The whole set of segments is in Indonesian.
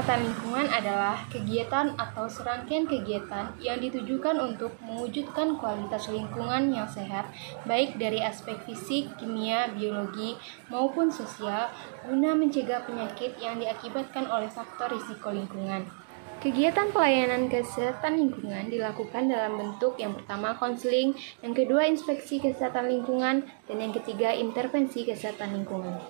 kesehatan lingkungan adalah kegiatan atau serangkaian kegiatan yang ditujukan untuk mewujudkan kualitas lingkungan yang sehat, baik dari aspek fisik, kimia, biologi, maupun sosial, guna mencegah penyakit yang diakibatkan oleh faktor risiko lingkungan. Kegiatan pelayanan kesehatan lingkungan dilakukan dalam bentuk yang pertama konseling, yang kedua inspeksi kesehatan lingkungan, dan yang ketiga intervensi kesehatan lingkungan.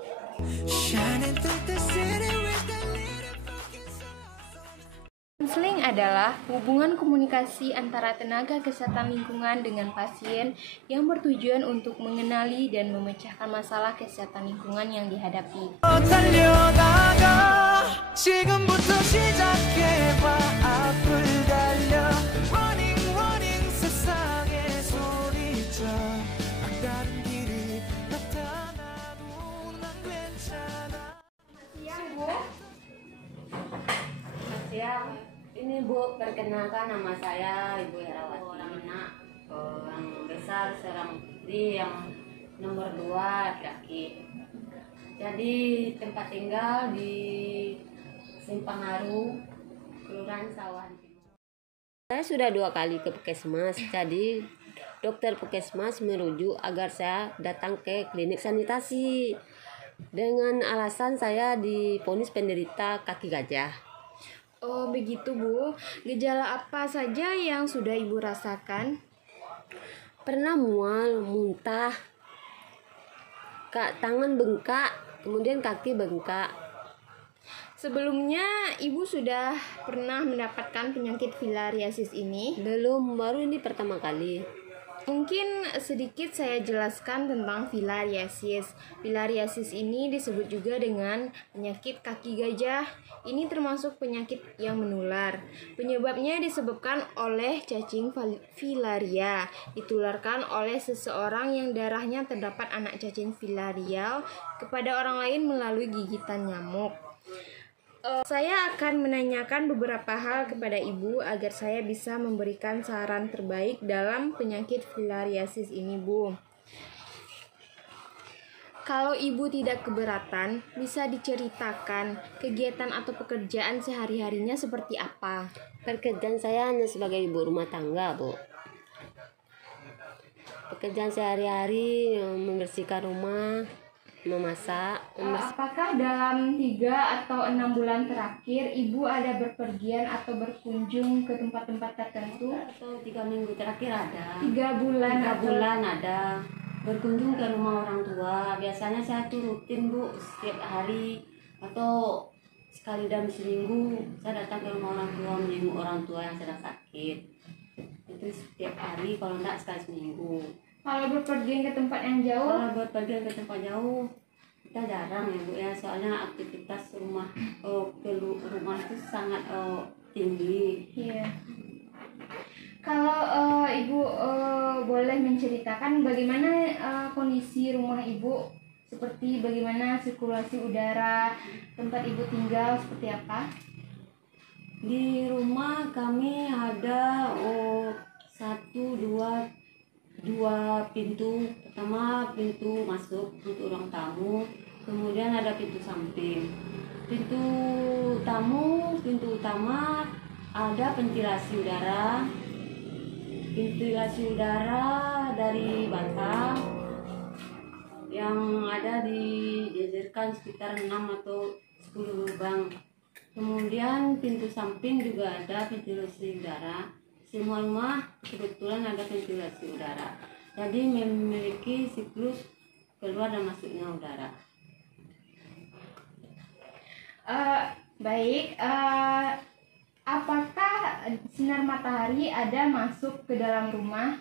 Konseling adalah hubungan komunikasi antara tenaga kesehatan lingkungan dengan pasien yang bertujuan untuk mengenali dan memecahkan masalah kesehatan lingkungan yang dihadapi. Ini Bu, perkenalkan nama saya Ibu Herawati Nak, yang besar seorang putri, yang nomor 2 laki-laki. Jadi tempat tinggal di Simpang Haru, Kelurahan Sawahan Timur. Saya sudah 2 kali ke Puskesmas, jadi dokter Puskesmas merujuk agar saya datang ke klinik sanitasi dengan alasan saya divonis penderita kaki gajah. Oh begitu Bu, gejala apa saja yang sudah Ibu rasakan? Pernah mual, muntah, tangan bengkak, kemudian kaki bengkak. Sebelumnya Ibu sudah pernah mendapatkan penyakit filariasis ini? Belum, baru ini pertama kali. Mungkin sedikit saya jelaskan tentang filariasis. Filariasis ini disebut juga dengan penyakit kaki gajah. Ini termasuk penyakit yang menular. Penyebabnya disebabkan oleh cacing filaria. Ditularkan oleh seseorang yang darahnya terdapat anak cacing filarial kepada orang lain melalui gigitan nyamuk. Saya akan menanyakan beberapa hal kepada Ibu agar saya bisa memberikan saran terbaik dalam penyakit filariasis ini, Bu. Kalau Ibu tidak keberatan, bisa diceritakan kegiatan atau pekerjaan sehari-harinya seperti apa? Pekerjaan saya hanya sebagai ibu rumah tangga, Bu. Pekerjaan sehari-hari membersihkan rumah, memasak. Apakah dalam 3 atau 6 bulan terakhir Ibu ada berpergian atau berkunjung ke tempat-tempat tertentu? Atau 3 minggu terakhir ada. 3 bulan 3 bulan ada. Berkunjung ke rumah orang tua. Biasanya saya tuh rutin, Bu, setiap hari atau sekali dalam seminggu saya datang ke rumah orang tua, menjenguk orang tua yang sedang sakit. Itu setiap hari, kalau enggak sekali seminggu. Kalau berpergian ke tempat yang jauh? Kalau berpergian ke tempat jauh kita jarang ya, Bu, ya, soalnya aktivitas rumah itu sangat tinggi. Iya. Kalau Ibu boleh menceritakan bagaimana kondisi rumah Ibu, seperti bagaimana sirkulasi udara, tempat Ibu tinggal seperti apa? Di rumah kami ada dua pintu. Pertama pintu masuk untuk ruang tamu, kemudian ada pintu samping. Pintu utama ada ventilasi udara dari batang yang ada dijajarkan sekitar 6 atau 10 lubang. Kemudian pintu samping juga ada ventilasi udara. Semua rumah kebetulan ada ventilasi udara, jadi memiliki siklus keluar dan masuknya udara. Baik, apakah sinar matahari ada masuk ke dalam rumah?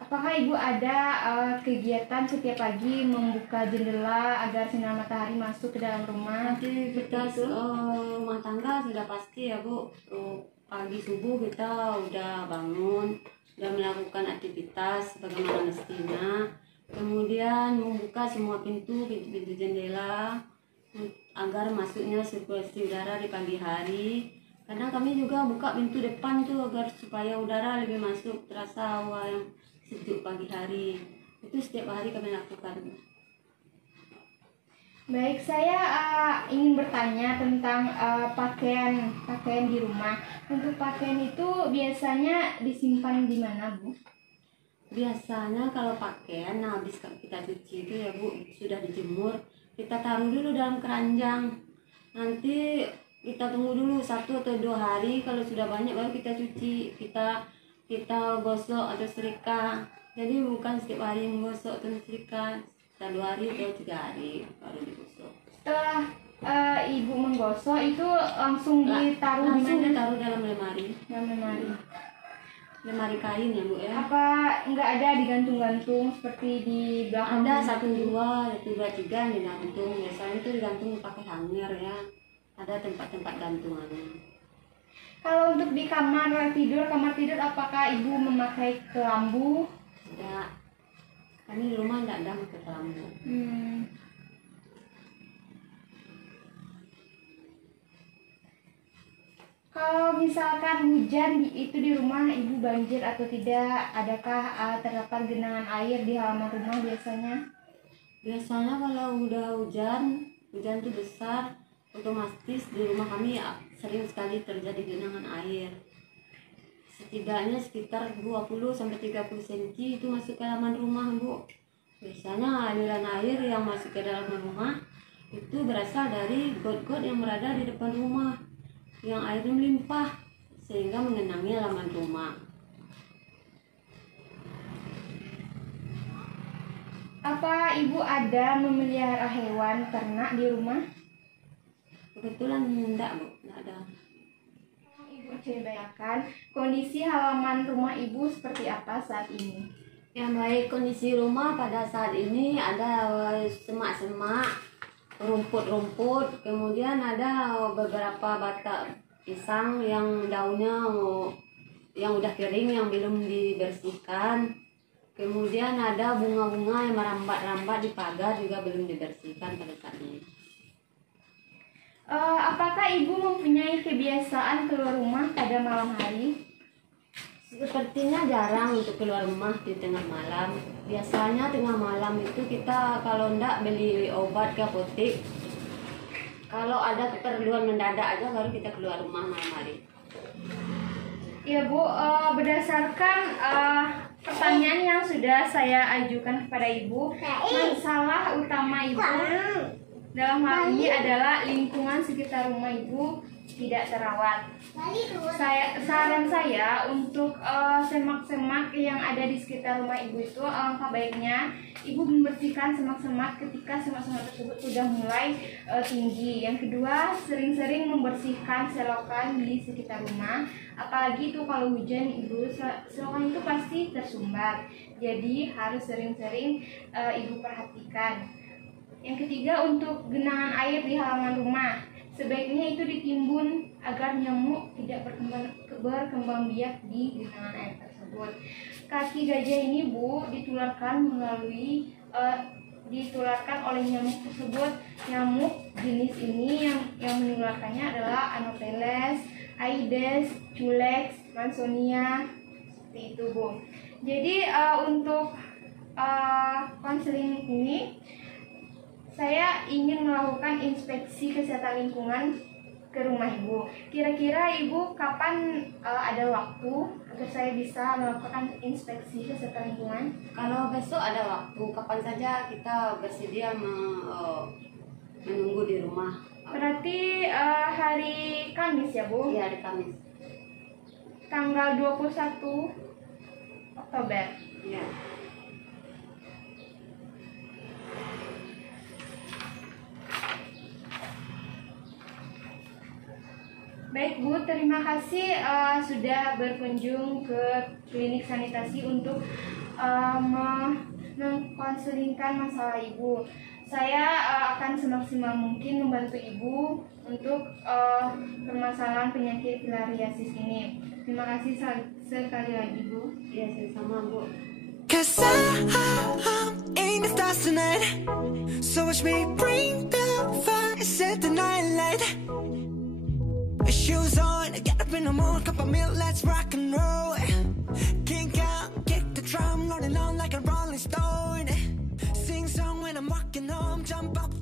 Apakah Ibu ada kegiatan setiap pagi membuka jendela agar sinar matahari masuk ke dalam rumah? Aktivitas rumah tangga sudah pasti ya, Bu. Pagi subuh kita udah bangun, udah melakukan aktivitas bagaimana mestinya. Kemudian membuka semua pintu jendela agar masuknya sirkulasi udara di pagi hari. Kadang kami juga buka pintu depan itu agar supaya udara lebih masuk, terasa hawa yang sejuk pagi hari. Itu setiap hari kami lakukan. Baik, saya ingin bertanya tentang pakaian di rumah. Untuk pakaian itu biasanya disimpan di mana, Bu? Biasanya kalau pakaian habis kita cuci itu ya Bu, sudah dijemur, kita taruh dulu dalam keranjang. Nanti kita tunggu dulu 1 atau 2 hari, kalau sudah banyak baru kita cuci, kita gosok atau setrika. Jadi bukan setiap hari menggosok atau setrika, 1 hari atau 3 hari baru digosok. Setelah Ibu menggosok itu langsung ditaruh di Langsung mana? ditaruh dalam lemari. Dalam lemari. Lemari kain ya Bu ya. Apa nggak ada digantung-gantung seperti di belakang? Ada 1, 2, 3 yang digantung. Biasanya itu digantung pakai hanger ya. Ada tempat-tempat gantungannya. Kalau untuk di kamar tidur apakah Ibu memakai kelambu? Tidak. Kami di rumah tidak ada pakai kelambu. Kalau misalkan hujan itu di rumah Ibu banjir atau tidak, adakah terdapat genangan air di halaman rumah biasanya? Biasanya kalau udah hujan itu besar, otomatis di rumah kami sering sekali terjadi genangan air. Setidaknya sekitar 20-30 cm itu masuk ke halaman rumah Bu. Biasanya aliran air yang masuk ke dalam rumah itu berasal dari got-got yang berada di depan rumah, yang airnya melimpah sehingga mengenangi halaman rumah. Apa Ibu ada memelihara hewan ternak di rumah? Kebetulan enggak Bu, enggak ada. Ibu ceritakan kondisi halaman rumah Ibu seperti apa saat ini? Yang baik, kondisi rumah pada saat ini ada semak-semak, rumput-rumput, kemudian ada beberapa batang pisang yang daunnya yang udah kering yang belum dibersihkan. Kemudian ada bunga-bunga yang merambat-rambat di pagar juga belum dibersihkan pada saat ini. Apakah Ibu mempunyai kebiasaan keluar rumah pada malam hari? Sepertinya jarang untuk keluar rumah di tengah malam. Biasanya tengah malam itu kita kalau enggak beli obat ke apotek. Kalau ada keperluan mendadak aja baru kita keluar rumah malam hari. Ya Bu, berdasarkan pertanyaan yang sudah saya ajukan kepada Ibu, masalah utama Ibu dalam hal ini adalah lingkungan sekitar rumah Ibu tidak terawat. Saran saya untuk semak-semak yang ada di sekitar rumah Ibu itu alangkah baiknya Ibu membersihkan semak-semak ketika semak-semak tersebut sudah mulai tinggi. Yang kedua, sering-sering membersihkan selokan di sekitar rumah. Apalagi itu kalau hujan Ibu, selokan itu pasti tersumbat. Jadi harus sering-sering Ibu perhatikan. Yang ketiga, untuk genangan air di halaman rumah, sebaiknya itu ditimbun agar nyamuk tidak berkembang biak di genangan air tersebut. Kaki gajah ini Bu ditularkan oleh nyamuk tersebut. Nyamuk jenis ini yang menularkannya adalah Anopheles, Aedes, Culex, Mansonia, seperti itu Bu. Jadi untuk konseling ini saya ingin melakukan inspeksi kesehatan lingkungan ke rumah Ibu. Kira-kira Ibu kapan ada waktu agar saya bisa melakukan inspeksi kesehatan lingkungan? Kalau besok ada waktu, kapan saja kita bersedia menunggu di rumah. Berarti hari Kamis ya Bu? Iya, hari Kamis. Tanggal 21 Oktober. Iya. Baik Bu, terima kasih sudah berkunjung ke klinik sanitasi untuk mengkonselingkan masalah Ibu. Saya akan semaksimal mungkin membantu Ibu untuk permasalahan penyakit filariasis ini. Terima kasih sekali lagi Bu. Iya, sama Bu. 'Cause I'm in the stars tonight, so watch me bring the fire, set the night light. Shoes on, get up in the morning, cup of milk, let's rock and roll. Kink out, kick the drum, rolling on like a rolling stone. Sing song when I'm walking home, jump up